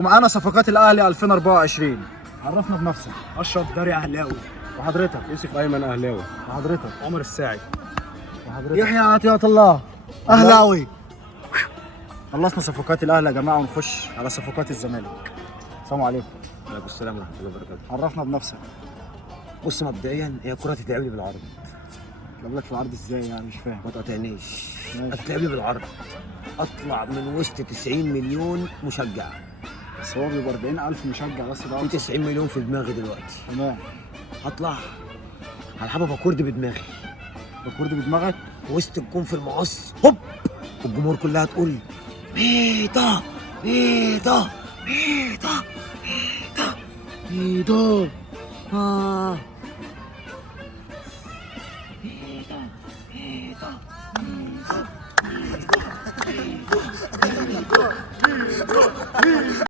ومعانا صفقات الاهلي 2024. عرفنا بنفسك. اشرف داري اهلاوي. وحضرتك؟ يوسف ايمن اهلاوي. وحضرتك؟ عمر الساعي. وحضرتك؟ يحيى عطية الله اهلاوي. خلصنا صفقات الاهلي يا جماعه ونخش على صفقات الزمالك. السلام عليكم. وعليكم السلام ورحمه الله وبركاته. عرفنا بنفسك. بص مبدئيا هي الكره تتلعب لي بالعرض. جاب لك في العرض ازاي يعني؟ مش فاهم. ما تقاطعنيش. ماشي. هتتلعب لي بالعرض. اطلع من وسط 90 مليون مشجع. بس هو بيبقى 40,000 مشجع بس ده في 90 مليون في دماغي دلوقتي. تمام. هطلع هلعبها بكورد بدماغي. الكورد بدماغك؟ وسط الجون في المقص هوب، والجمهور كلها تقول ميتا ميتا ميتا ميتا ميتا ميتا ميتا ميتا